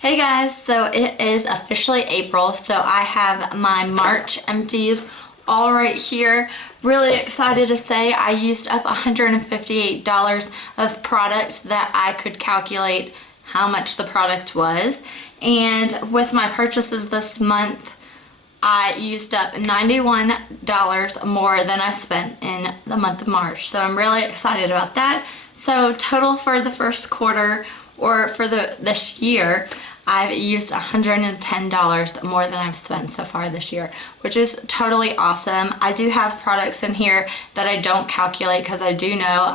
Hey guys, so it is officially April, so I have my March empties all right here. Really excited to say I used up $158 of product that I could calculate how much the product was. And with my purchases this month, I used up $91 more than I spent in the month of March. So I'm really excited about that. So total for the first quarter, or for this year, I've used $110 more than I've spent so far this year, which is totally awesome. I do have products in here that I don't calculate because I do know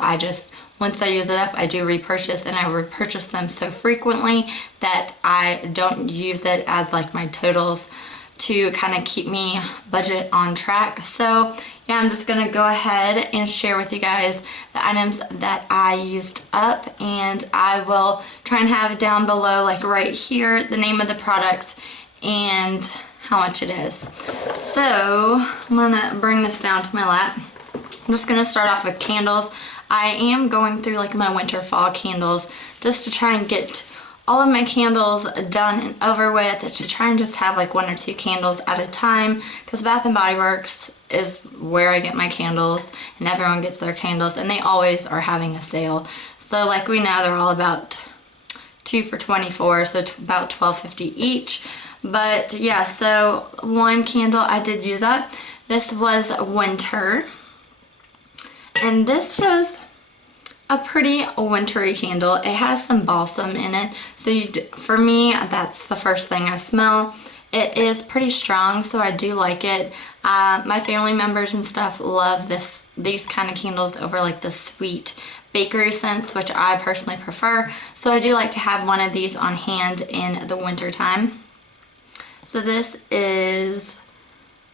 once I use it up, I do repurchase, and I repurchase them so frequently that I don't use it as like my totals to kind of keep me budget on track. So yeah, I'm just gonna go ahead and share with you guys the items that I used up, and I will try and have it down below, like right here, the name of the product and how much it is. So I'm gonna bring this down to my lap. I'm just gonna start off with candles. I am going through like my winter fall candles just to try and get all of my candles done and over with, to try and just have like one or two candles at a time, because Bath & Body Works is where I get my candles, and everyone gets their candles, and they always are having a sale. So like we know, they're all about 2 for $24, so about $12.50 each. But yeah, so one candle I did use up. This was winter, and this was a pretty wintry candle. It has some balsam in it, so for me, that's the first thing I smell. It is pretty strong, so I do like it. My family members and stuff love these kind of candles over like the sweet bakery scents, which I personally prefer. So I do like to have one of these on hand in the winter time. So this is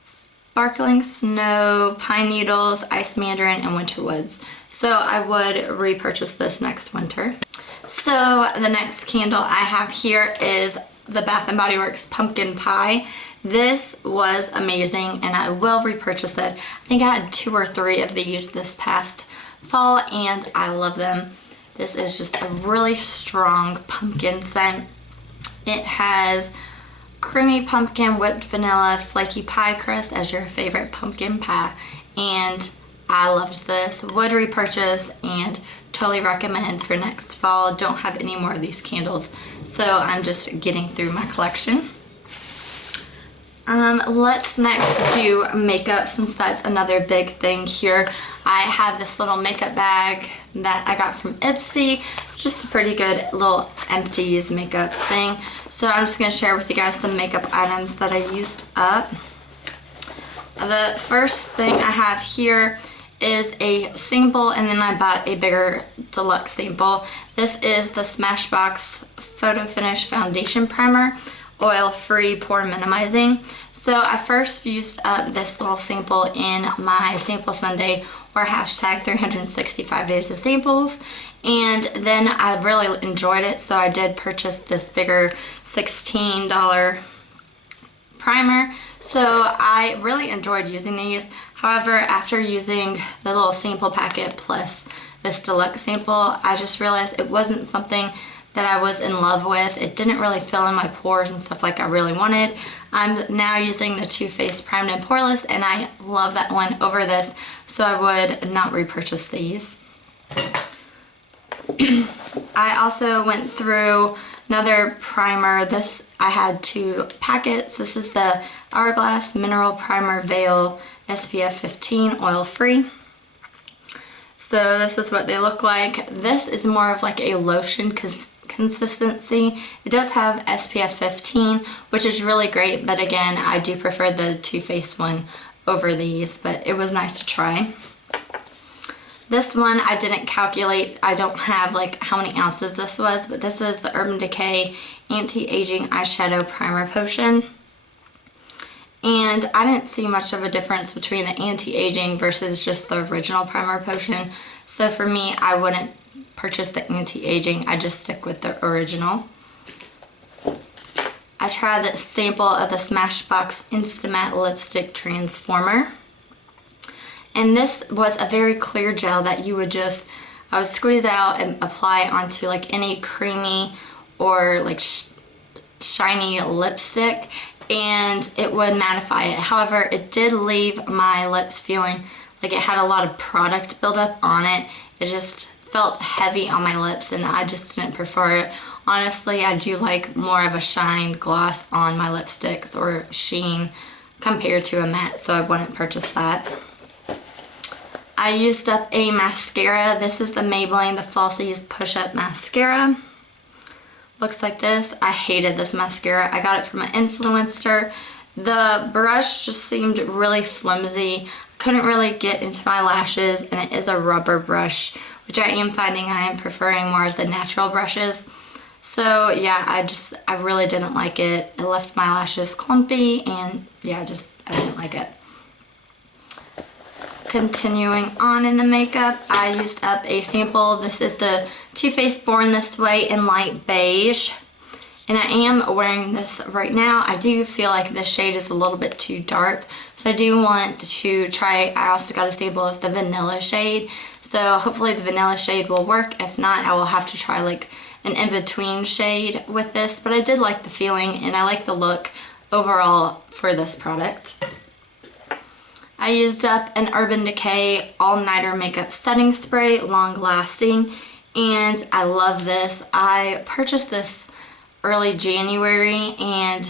Sparkling Snow, Pine Needles, Ice Mandarin, and Winter Woods. So I would repurchase this next winter. So the next candle I have here is the Bath & Body Works Pumpkin Pie. This was amazing, and I will repurchase it. I think I had 2 or 3 of these this past fall, and I love them. This is just a really strong pumpkin scent. It has creamy pumpkin, whipped vanilla, flaky pie crust as your favorite pumpkin pie, and I loved this, would repurchase, and totally recommend for next fall. Don't have any more of these candles, so I'm just getting through my collection. Let's next do makeup, since that's another big thing here. I have this little makeup bag that I got from Ipsy. It's just a pretty good little empties makeup thing. So I'm just going to share with you guys some makeup items that I used up. The first thing I have here is a sample, and then I bought a bigger deluxe sample. This is the Smashbox Photo Finish Foundation Primer, oil-free, pore minimizing. So I first used up this little sample in my Sample Sunday, or hashtag 365 days of samples, and then I really enjoyed it, so I did purchase this bigger $16 primer. So I really enjoyed using these. However, after using the little sample packet plus this deluxe sample, I just realized it wasn't something that I was in love with. It didn't really fill in my pores and stuff like I really wanted. I'm now using the Too Faced Primed and Poreless, and I love that one over this, so I would not repurchase these. I also went through another primer. This, I had 2 packets. This is the Hourglass Mineral Primer Veil SPF 15 oil free. So this is what they look like. This is more of like a lotion consistency. It does have SPF 15, which is really great, but again, I do prefer the Too Faced one over these, but it was nice to try. This one I didn't calculate. I don't have like how many ounces this was, but this is the Urban Decay Anti-Aging Eyeshadow Primer Potion. And I didn't see much of a difference between the anti-aging versus just the original primer potion. So for me, I wouldn't purchase the anti-aging. I just stick with the original. I tried the sample of the Smashbox Instamatte Lipstick Transformer. And this was a very clear gel that you would I would squeeze out and apply onto like any creamy or like shiny lipstick and it would mattify it. However, it did leave my lips feeling like it had a lot of product buildup on it. It just felt heavy on my lips and I just didn't prefer it. Honestly, I do like more of a shine gloss on my lipsticks or sheen compared to a matte, so I wouldn't purchase that. I used up a mascara. This is the Maybelline, the Falsies Push Up Mascara. Looks like this. I hated this mascara. I got it from an influencer. The brush just seemed really flimsy. Couldn't really get into my lashes, and it is a rubber brush, which I am finding I am preferring more of the natural brushes. So yeah, I really didn't like it. It left my lashes clumpy and yeah, I didn't like it. Continuing on in the makeup, I used up a sample. This is the Too Faced Born This Way in light beige. And I am wearing this right now. I do feel like this shade is a little bit too dark. So I do want to try, I also got a sample of the vanilla shade. So hopefully the vanilla shade will work. If not, I will have to try like an in-between shade with this. But I did like the feeling and I like the look overall for this product. I used up an Urban Decay All-Nighter Makeup Setting Spray, long lasting. And I love this. I purchased this early January and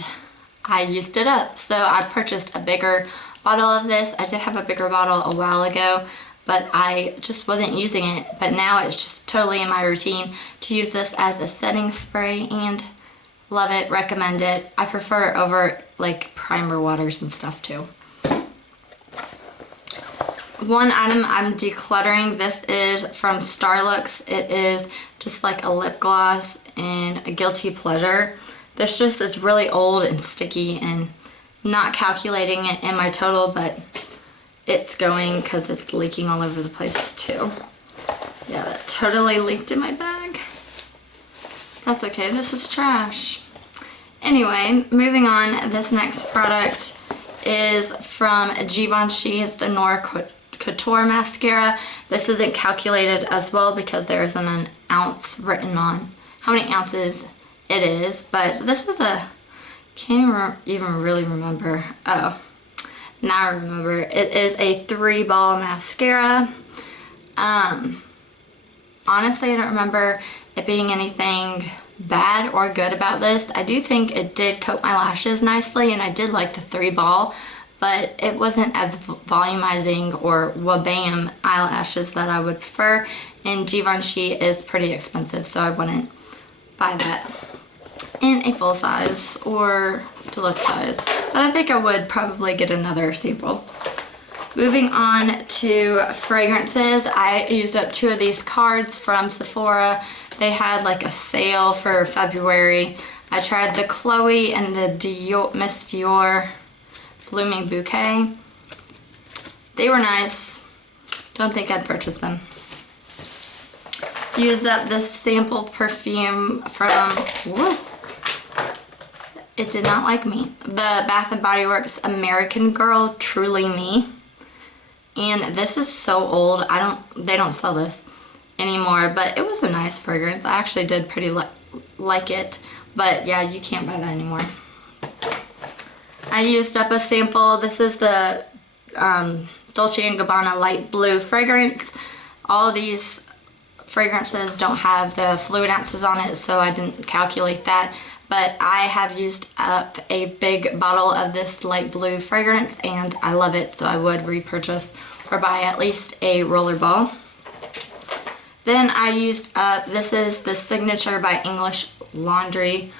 I used it up. So I purchased a bigger bottle of this. I did have a bigger bottle a while ago, but I just wasn't using it. But now it's just totally in my routine to use this as a setting spray and love it, recommend it. I prefer it over like primer waters and stuff too. One item I'm decluttering, this is from Starlooks. It is just like a lip gloss in a Guilty Pleasure. This just is really old and sticky and not calculating it in my total, but it's going because it's leaking all over the place too. Yeah, that totally leaked in my bag. That's okay, this is trash. Anyway, moving on, this next product is from Givenchy. It's the Noir Couture Mascara. This isn't calculated as well because there isn't an ounce written on how many ounces it is, but this was a, can't even really remember. Oh, now I remember. It is a 3-ball mascara. Honestly, I don't remember it being anything bad or good about this. I do think it did coat my lashes nicely and I did like the 3-ball, but it wasn't as volumizing or wabam eyelashes that I would prefer, and Givenchy is pretty expensive, so I wouldn't buy that in a full size or deluxe size, but I think I would probably get another sample. Moving on to fragrances, I used up 2 of these cards from Sephora. They had like a sale for February. I tried the Chloe and the Dior, Miss Dior Blooming Bouquet. They were nice. Don't think I'd purchase them. Used up this sample perfume from, whoa, it did not like me. The Bath & Body Works American Girl Truly Me. And this is so old. They don't sell this anymore, but it was a nice fragrance. I actually did pretty like it, but yeah, you can't buy that anymore. I used up a sample. This is the Dolce & Gabbana Light Blue fragrance. All of these fragrances don't have the fluid ounces on it, so I didn't calculate that. But I have used up a big bottle of this light blue fragrance and I love it, so I would repurchase or buy at least a rollerball. Then I used up, this is the Signature by English Laundry.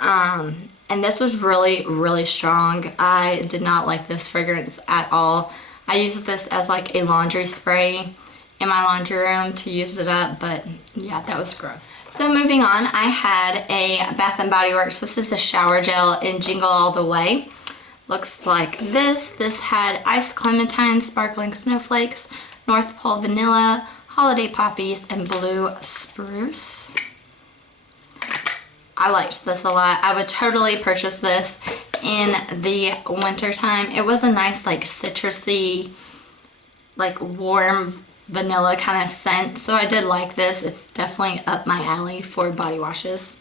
And this was really, really strong. I did not like this fragrance at all. I used this as like a laundry spray in my laundry room to use it up, but yeah, that was gross. So moving on, I had a Bath & Body Works. This is a shower gel in Jingle All the Way. Looks like this. This had Iced Clementine, Sparkling Snowflakes, North Pole Vanilla, Holiday Poppies, and Blue Spruce. I liked this a lot. I would totally purchase this in the winter time. It was a nice like citrusy, like warm vanilla kind of scent, so I did like this. It's definitely up my alley for body washes.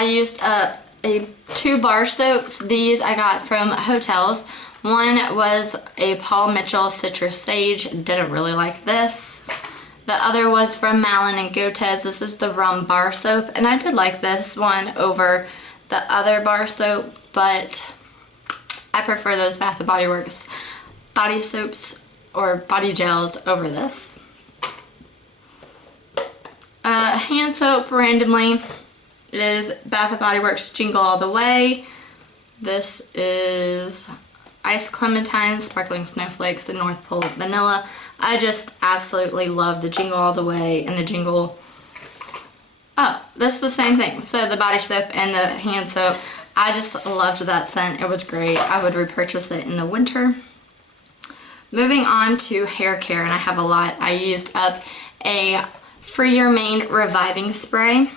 I used up 2 bar soaps. These I got from hotels. One was a Paul Mitchell Citrus Sage. Didn't really like this. The other was from Malin and Gotez. This is the Rum Bar Soap, and I did like this one over the other bar soap, but I prefer those Bath & Body Works body soaps or body gels over this. Hand soap randomly is Bath & Body Works Jingle All the Way. This is Ice Clementine, Sparkling Snowflakes, and North Pole Vanilla. I just absolutely love the Jingle All the Way and the Jingle. Oh, this is the same thing. So the body soap and the hand soap. I just loved that scent. It was great. I would repurchase it in the winter. Moving on to hair care, and I have a lot. I used up a Free Your Mane Reviving Spray.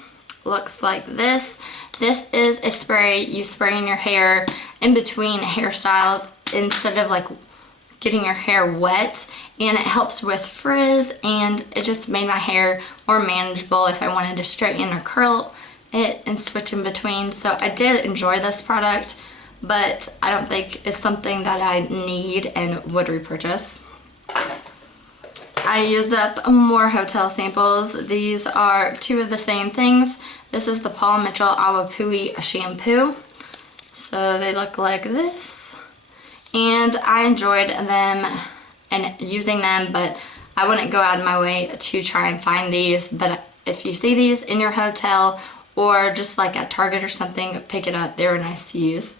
Looks like this. This is a spray you spray in your hair in between hairstyles instead of like getting your hair wet, and it helps with frizz, and it just made my hair more manageable if I wanted to straighten or curl it and switch in between. So I did enjoy this product, but I don't think it's something that I need and would repurchase. I used up more hotel samples. These are 2 of the same things. This is the Paul Mitchell Awapuhi shampoo. So they look like this. And I enjoyed them and using them, but I wouldn't go out of my way to try and find these. But if you see these in your hotel or just like at Target or something, pick it up. They were nice to use.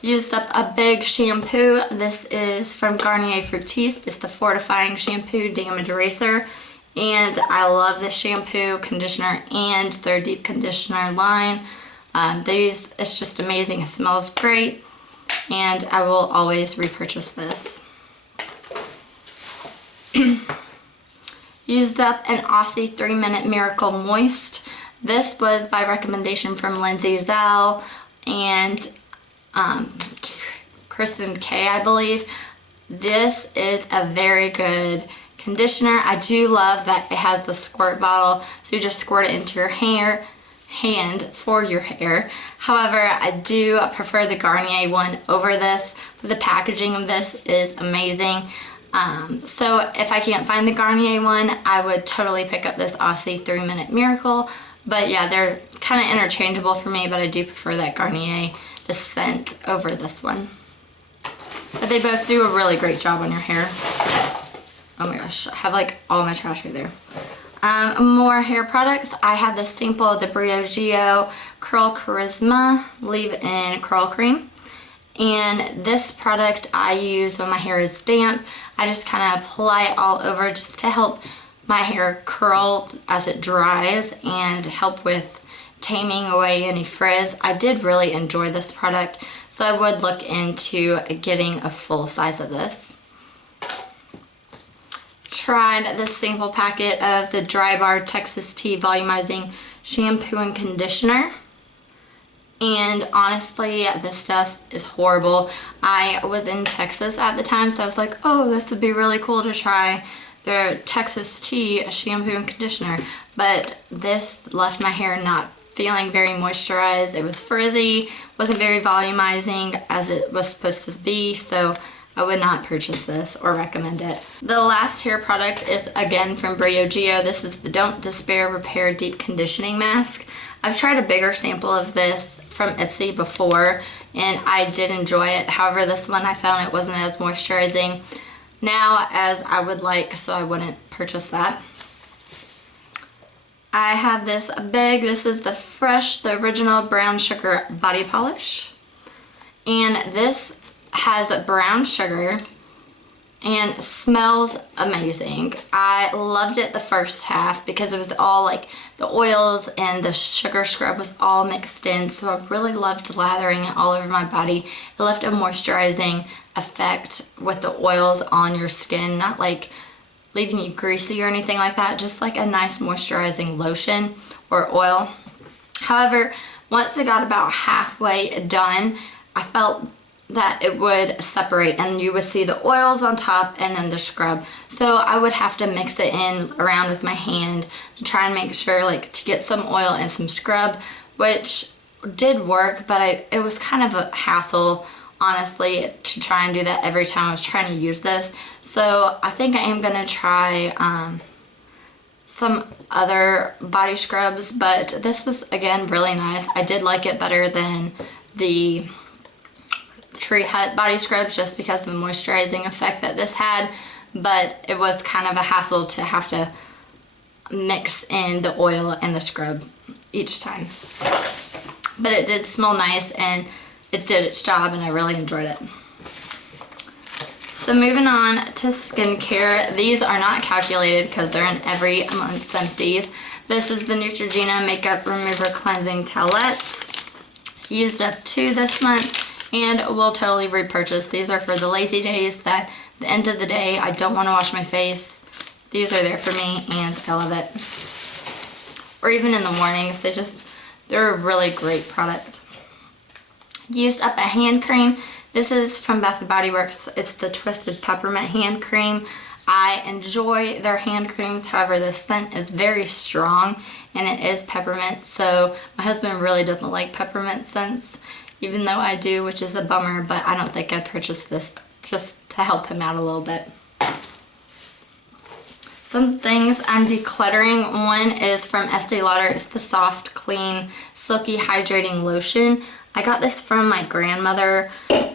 Used up a big shampoo. This is from Garnier Fructise. It's the Fortifying Shampoo Damage Eraser. And I love this shampoo, conditioner, and their deep conditioner line. It's just amazing. It smells great. And I will always repurchase this. Used up an Aussie 3-Minute Miracle Moist. This was by recommendation from Lindsay Zhao and Kristen K, I believe. This is a very good conditioner. I do love that it has the squirt bottle, so you just squirt it into your hand for your hair. However, I do prefer the Garnier one over this. The packaging of this is amazing. So if I can't find the Garnier one, I would totally pick up this Aussie 3-Minute Miracle. But yeah, they're kind of interchangeable for me, but I do prefer that Garnier, the scent, over this one. But they both do a really great job on your hair. Oh my gosh, I have like all my trash right there. More hair products. I have this sample of the Briogeo Curl Charisma Leave-In Curl Cream. And this product I use when my hair is damp. I just kind of apply it all over just to help my hair curl as it dries and help with taming away any frizz. I did really enjoy this product, so I would look into getting a full size of this. Tried this sample packet of the Drybar Texas Tea Volumizing Shampoo and Conditioner. And honestly, this stuff is horrible. I was in Texas at the time, so I was like, oh, this would be really cool to try their Texas Tea shampoo and conditioner. But this left my hair not feeling very moisturized. It was frizzy, wasn't very volumizing as it was supposed to be, so I would not purchase this or recommend it. The last hair product is again from Briogeo. This is the Don't Despair Repair Deep Conditioning Mask. I've tried a bigger sample of this from Ipsy before and I did enjoy it. However, this one I found it wasn't as moisturizing now as I would like, so I wouldn't purchase that. I have this big, this is the Fresh, the original brown sugar body polish. And this has brown sugar and smells amazing. I loved it the first half because it was all like the oils and the sugar scrub was all mixed in, so I really loved lathering it all over my body. It left a moisturizing effect with the oils on your skin, not like leaving you greasy or anything like that, just like a nice moisturizing lotion or oil. However, once it got about halfway done, I felt that it would separate, and you would see the oils on top and then the scrub. So I would have to mix it in around with my hand to try and make sure, like, to get some oil and some scrub, which did work, but it was kind of a hassle, honestly, to try and do that every time I was trying to use this. So I think I am gonna try some other body scrubs, but this was, again, really nice. I did like it better than the Tree Hut body scrubs just because of the moisturizing effect that this had, but it was kind of a hassle to have to mix in the oil and the scrub each time. But it did smell nice and it did its job, and I really enjoyed it. So moving on to skincare, these are not calculated because they're in every month's empties. This is the Neutrogena Makeup Remover Cleansing Towelettes. Used up 2 this month and will totally repurchase. These are for the lazy days that at the end of the day I don't want to wash my face. These are there for me and I love it. Or even in the mornings, they're a really great product. Used up a hand cream. This is from Bath & Body Works. It's the Twisted Peppermint Hand Cream. I enjoy their hand creams, however the scent is very strong and it is peppermint, so my husband really doesn't like peppermint scents, even though I do, which is a bummer, but I don't think I'd purchase this just to help him out a little bit. Some things I'm decluttering. One is from Estee Lauder. It's the Soft Clean Silky Hydrating Lotion. I got this from my grandmother a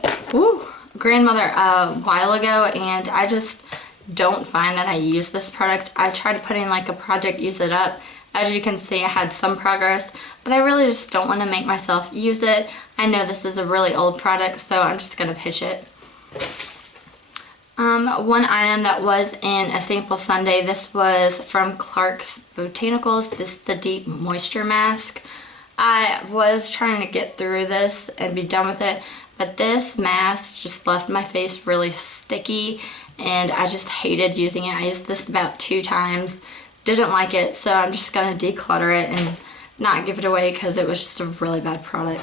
while ago, and I just don't find that I use this product. I tried putting like a project use it up. As you can see, I had some progress, but I really just don't want to make myself use it. I know this is a really old product, so I'm just gonna pitch it. One item that was in a sample sundae, this was from Clark's Botanicals. This is the Deep Moisture Mask. I was trying to get through this and be done with it, but this mask just left my face really sticky and I just hated using it. I used this about 2 times, didn't like it, so I'm just gonna declutter it and not give it away because it was just a really bad product.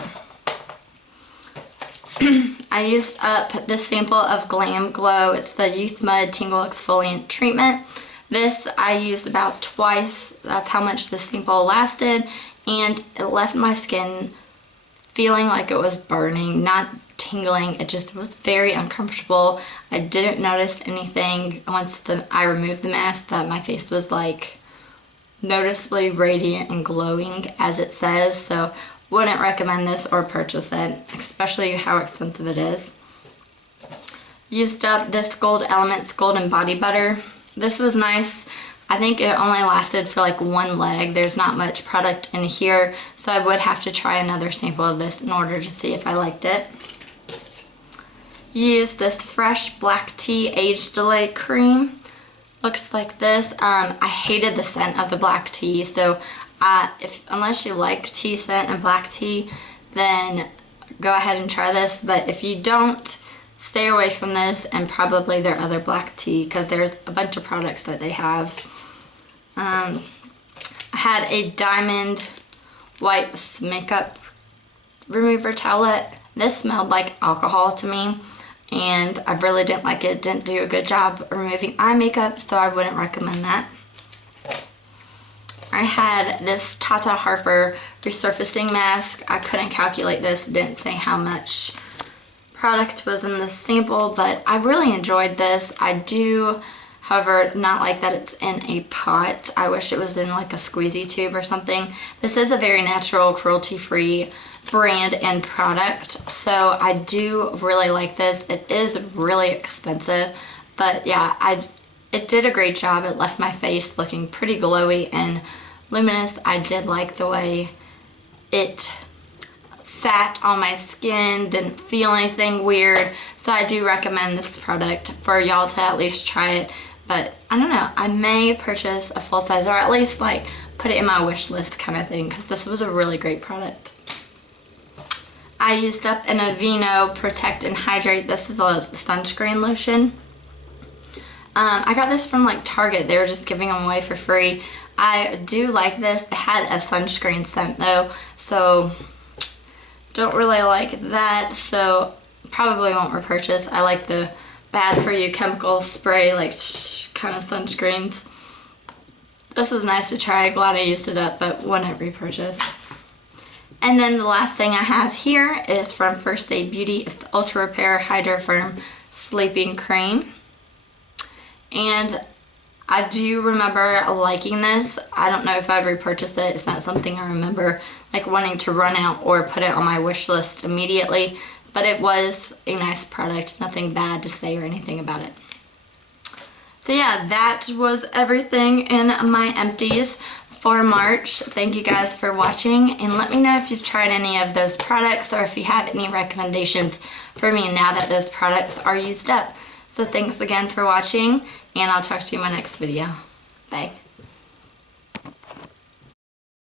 I used up this sample of Glam Glow. It's the Youth Mud Tingle Exfoliant Treatment. This I used about twice. That's how much this sample lasted, and it left my skin feeling like it was burning, not tingling. It just was very uncomfortable. I didn't notice anything once I removed the mask that my face was like noticeably radiant and glowing as it says, so wouldn't recommend this or purchase it, especially how expensive it is. Used up this Gold Elements Golden Body Butter. This was nice. I think it only lasted for like 1 leg. There's not much product in here, so I would have to try another sample of this in order to see if I liked it. Used this Fresh Black Tea Age Delay Cream. Looks like this. I hated the scent of the black tea, so unless you like tea scent and black tea, then go ahead and try this. But if you don't, stay away from this and probably their other black tea, because there's a bunch of products that they have. I had a Diamond Wipes Makeup Remover Towelette. This smelled like alcohol to me, and I really didn't like it. Didn't do a good job removing eye makeup, so I wouldn't recommend that. I had this Tata Harper Resurfacing Mask. I couldn't calculate this, didn't say how much product was in this sample, but I really enjoyed this. I do, however, not like that it's in a pot. I wish it was in like a squeezy tube or something. This is a very natural, cruelty-free brand and product, so I do really like this. It is really expensive, but yeah, it did a great job. It left my face looking pretty glowy and luminous. I did like the way it sat on my skin, didn't feel anything weird, so I do recommend this product for y'all to at least try it. But I don't know, I may purchase a full size, or at least like put it in my wish list kind of thing, because this was a really great product. I used up an Aveeno Protect and Hydrate. This is a sunscreen lotion. I got this from like Target. They were just giving them away for free. I do like this. It had a sunscreen scent though, so don't really like that. So probably won't repurchase. I like the bad for you chemical spray, like kind of sunscreens. This was nice to try. Glad I used it up, but wouldn't repurchase. And then the last thing I have here is from First Aid Beauty. It's the Ultra Repair Hydro Firm Sleeping Cream. And I do remember liking this. I don't know if I'd repurchase it. It's not something I remember like wanting to run out or put it on my wish list immediately. But it was a nice product. Nothing bad to say or anything about it. So yeah, that was everything in my empties for March. Thank you guys for watching, and let me know if you've tried any of those products or if you have any recommendations for me now that those products are used up. So thanks again for watching, and I'll talk to you in my next video. Bye.